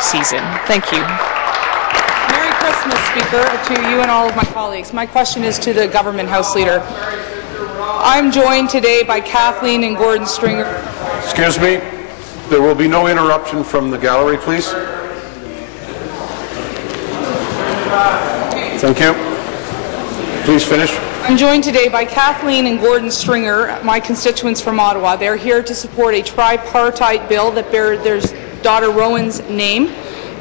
season. Thank you. Merry Christmas, Speaker, to you and all of my colleagues. My question is to the Government House Leader. I'm joined today by Kathleen and Gordon Stringer. Excuse me. There will be no interruption from the gallery, please. Thank you. Please finish. I'm joined today by Kathleen and Gordon Stringer, my constituents from Ottawa. They're here to support a tripartite bill that bears their daughter Rowan's name.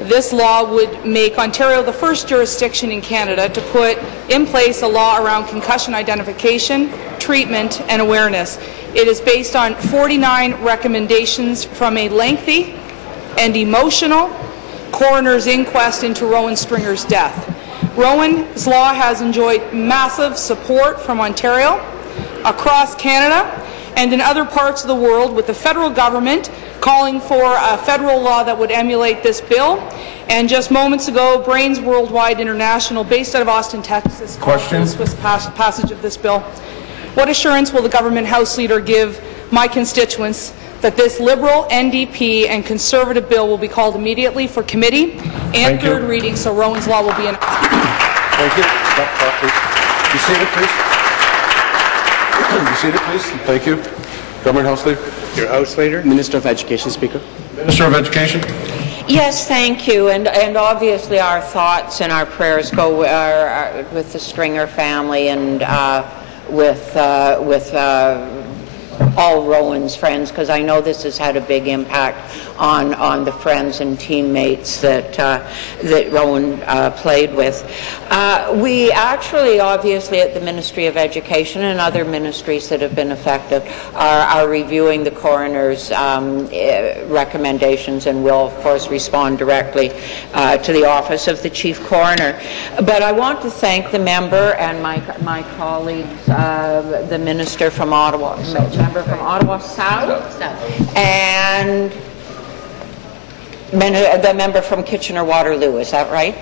This law would make Ontario the first jurisdiction in Canada to put in place a law around concussion identification, treatment, and awareness. It is based on 49 recommendations from a lengthy and emotional coroner's inquest into Rowan Stringer's death. Rowan's law has enjoyed massive support from Ontario, across Canada, and in other parts of the world, with the federal government calling for a federal law that would emulate this bill. And just moments ago, Brains Worldwide International, based out of Austin, Texas, called for the swift passage of this bill. What assurance will the Government House Leader give my constituents that this Liberal, NDP, and Conservative bill will be called immediately for committee and third reading, so Rowan's law will be enacted? Thank you. Be seated, please. Be seated, please. Thank you. Government House Leader. Your House Leader. Minister of Education, Speaker. Minister of Education. Yes, thank you. And obviously our thoughts and our prayers go with the Stringer family and with all Rowan's friends, because I know this has had a big impact on the friends and teammates that Rowan played with. We actually, obviously, at the Ministry of Education and other ministries that have been affected, are reviewing the coroner's recommendations and will, of course, respond directly to the Office of the Chief Coroner. But I want to thank the member and my colleagues, the minister from Ottawa, member from Ottawa South, and the member from Kitchener-Waterloo, is that right?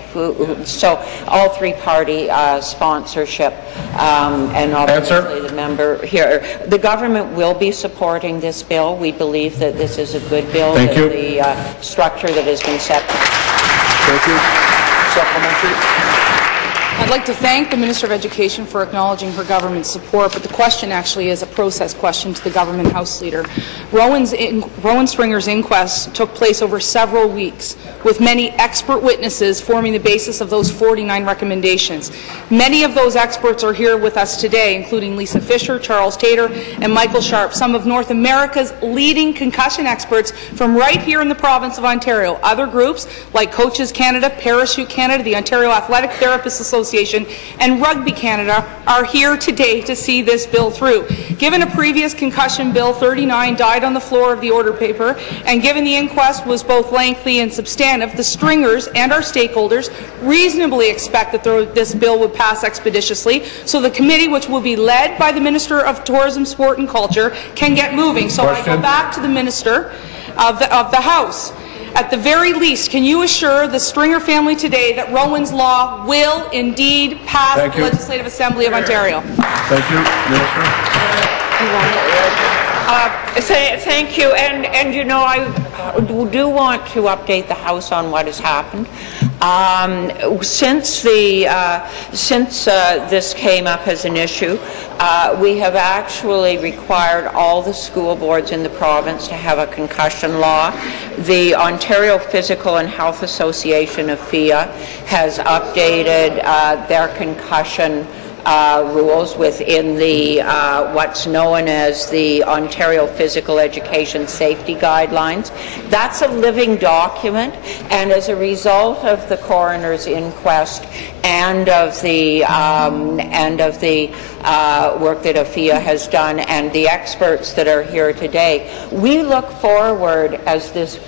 So all three-party sponsorship, and obviously the member here. The government will be supporting this bill. We believe that this is a good bill. Thank you. The structure that has been set. Thank you. Supplementary. I'd like to thank the Minister of Education for acknowledging her government's support, but the question actually is a process question to the Government House Leader. Rowan Stringer's inquest took place over several weeks, with many expert witnesses forming the basis of those 49 recommendations. Many of those experts are here with us today, including Lisa Fisher, Charles Tater, and Michael Sharp, some of North America's leading concussion experts from right here in the province of Ontario. Other groups like Coaches Canada, Parachute Canada, the Ontario Athletic Therapists Association, and Rugby Canada are here today to see this bill through. Given a previous concussion bill, 39, died on the floor of the order paper, and given the inquest was both lengthy and substantive, the Stringers and our stakeholders reasonably expect that this bill would pass expeditiously, so the committee, which will be led by the Minister of Tourism, Sport and Culture, can get moving. So I go back to the Minister of the House. At the very least, can you assure the Stringer family today that Rowan's law will indeed pass the Legislative Assembly of Ontario? Thank you, Minister. Thank you, and you know, I do want to update the House on what has happened. Since this came up as an issue, we have actually required all the school boards in the province to have a concussion law. The Ontario Physical and Health Association of FIA has updated their concussion rules within the what's known as the Ontario Physical Education Safety Guidelines. That's a living document, and as a result of the coroner's inquest and of the work that AFIA has done and the experts that are here today, we look forward, as this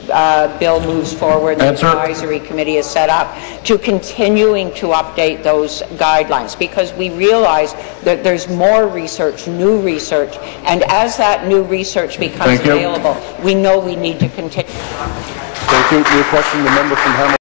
bill moves forward, the advisory committee is set up, to continuing to update those guidelines, because we realize that there's more research, new research, and as that new research becomes available, we know we need to continue. Thank you. Your question, the member from Hamilton.